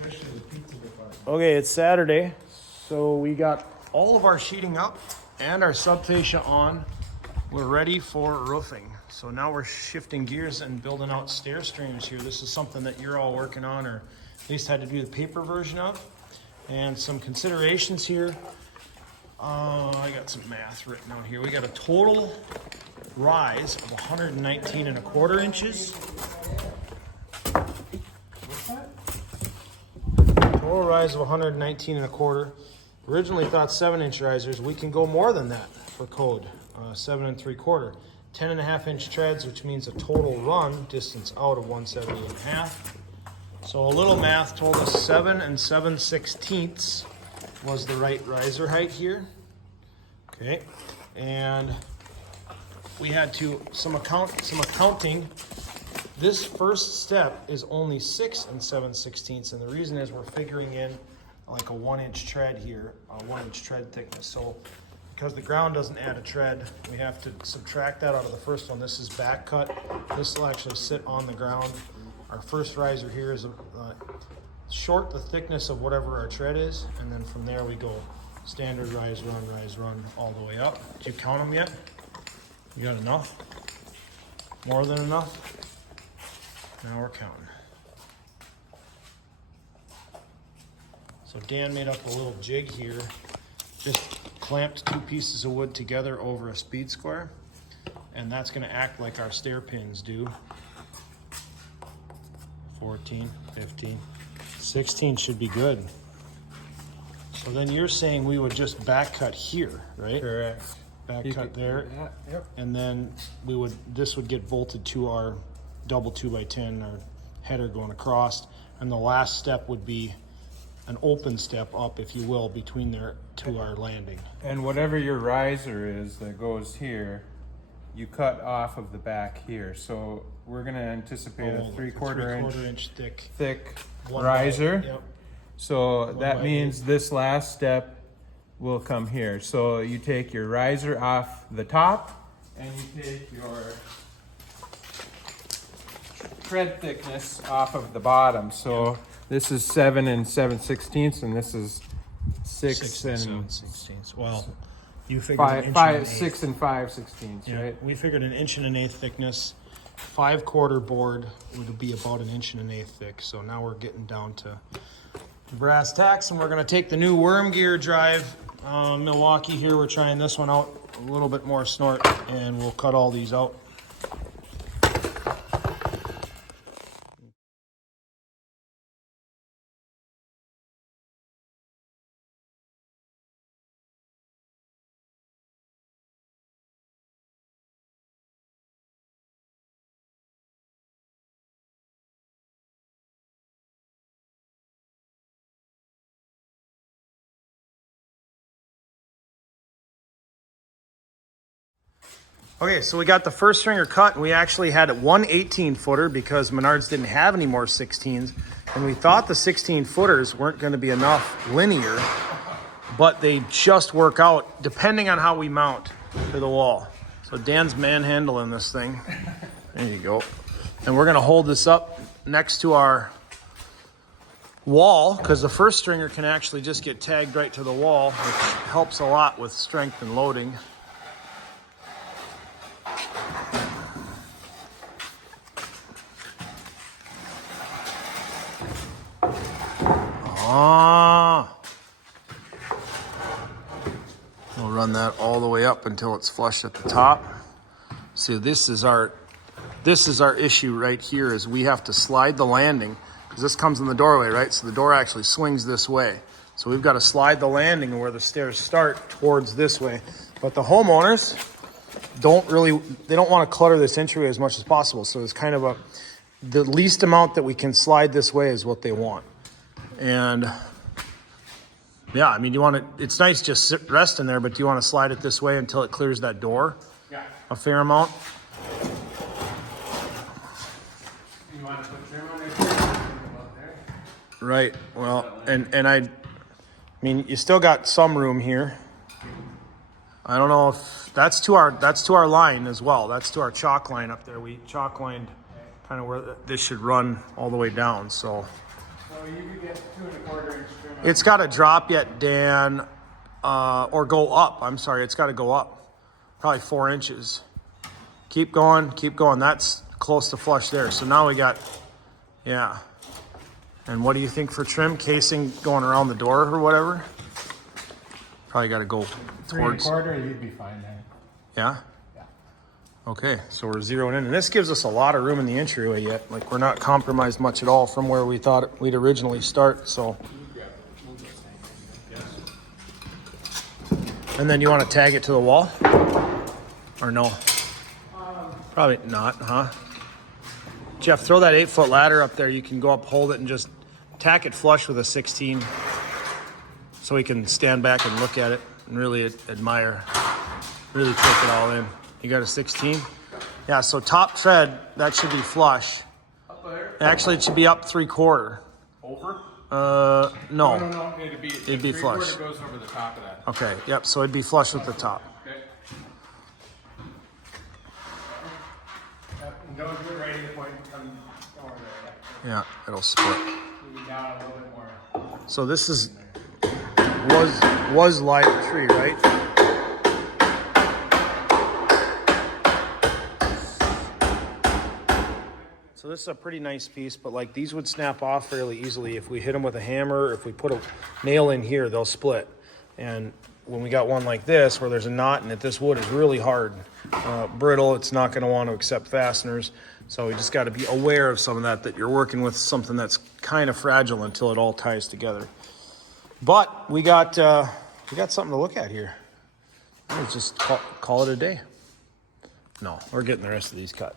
Especially the pizza department. Okay, it's Saturday, so we got all of our sheeting up and our subfascia on. We're ready for roofing. So now we're shifting gears and building out stair streams here. This is something that you're all working on, or at least had to do the paper version of. And some considerations here. I got some math written out here. We got a total rise of 119.25 inches. Total rise of 119.25. Originally thought 7-inch risers. We can go more than that for code. 7 3/4. 10.5-inch treads, which means a total run distance out of 170.5. So a little math told us 7 7/16 was the right riser height here. Okay, and we had to some accounting. This first step is only 6 7/16, and the reason is we're figuring in like a 1-inch tread here, a 1-inch tread thickness. So because the ground doesn't add a tread, we have to subtract that out of the first one. This is back cut. This will actually sit on the ground. Our first riser here is short the thickness of whatever our tread is, and then from there we go standard rise, run, all the way up. Did you count them yet? You got enough? More than enough? Now we're counting. So Dan made up a little jig here. Just clamped 2 pieces of wood together over a speed square, and that's going to act like our stair pins do. 14, 15, 16 should be good. So then you're saying we would just back cut here, right? Correct. Back cut there. Yep. And then this would get bolted to our double 2x10, our header going across, and the last step would be an open step up, if you will, between there to our landing. And whatever your riser is that goes here, you cut off of the back here. So we're going to anticipate a 3/4 inch thick riser. Yep. So that means this last step will come here. So you take your riser off the top, and you take your tread thickness off of the bottom. So this is 7 7/16, and this is 6 7/16. Well, you figured an inch and an 6 5/16, yeah, right? we figured 1 1/8 thickness. 5/4 board would be about 1 1/8 thick. So now we're getting down to brass tacks, and we're going to take the new worm gear drive Milwaukee here. We're trying this one out, a little bit more snort, and we'll cut all these out. Okay, so we got the first stringer cut, and we actually had one 18-footer because Menards didn't have any more 16s, and we thought the 16-footers weren't going to be enough linear, but they just work out depending on how we mount to the wall. So Dan's manhandling this thing. There you go. And we're going to hold this up next to our wall because the first stringer can actually just get tagged right to the wall, which helps a lot with strength and loading. We'll run that all the way up until it's flush at the top. See, this is our issue right here is we have to slide the landing because this comes in the doorway, right? So the door actually swings this way. So we've got to slide the landing where the stairs start towards this way. But the homeowners don't want to clutter this entryway as much as possible. So it's kind of the least amount that we can slide this way is what they want. And yeah, I mean, it's nice just rest in there, but do you want to slide it this way until it clears that door? Yeah. A fair amount? You want to put trim on it? Right. Well, and I mean, you still got some room here. I don't know if that's to our line as well. That's to our chalk line up there. We chalk lined kind of where this should run all the way down. So So you could get 2 1/4 inch trim. It's got to drop yet, Dan, or go up. I'm sorry, it's got to go up. Probably 4 inches. Keep going, keep going. That's close to flush there. So now we got, yeah. And what do you think for trim? Casing going around the door or whatever? Probably got to go 3 towards. 1/4, you'd be fine there. Yeah? Yeah. Okay, so we're zeroing in. And this gives us a lot of room in the entryway yet. Like, we're not compromised much at all from where we thought we'd originally start, so. And then you want to tag it to the wall? Or no? Probably not, huh? Jeff, throw that 8-foot ladder up there. You can go up, hold it, and just tack it flush with a 16 so we can stand back and look at it and really admire, really take it all in. You got a 16? Yeah, so top tread, that should be flush. Up there? Actually, it should be up 3/4. Over? No. No. It'd be flush. 3/4 goes over the top of that. Okay, yep, so it'd be flush with the top. Okay. Don't do it right at the point. Come over there. Yeah, it'll split. Moving down a little bit more. So this is was live tree, right? So this is a pretty nice piece, but like these would snap off fairly easily if we hit them with a hammer. If we put a nail in here, they'll split. And when we got one like this where there's a knot in it, this wood is really hard, brittle. It's not going to want to accept fasteners. So we just got to be aware of some of that you're working with something that's kind of fragile until it all ties together. But we got something to look at here. Let's just call it a day. No, we're getting the rest of these cut.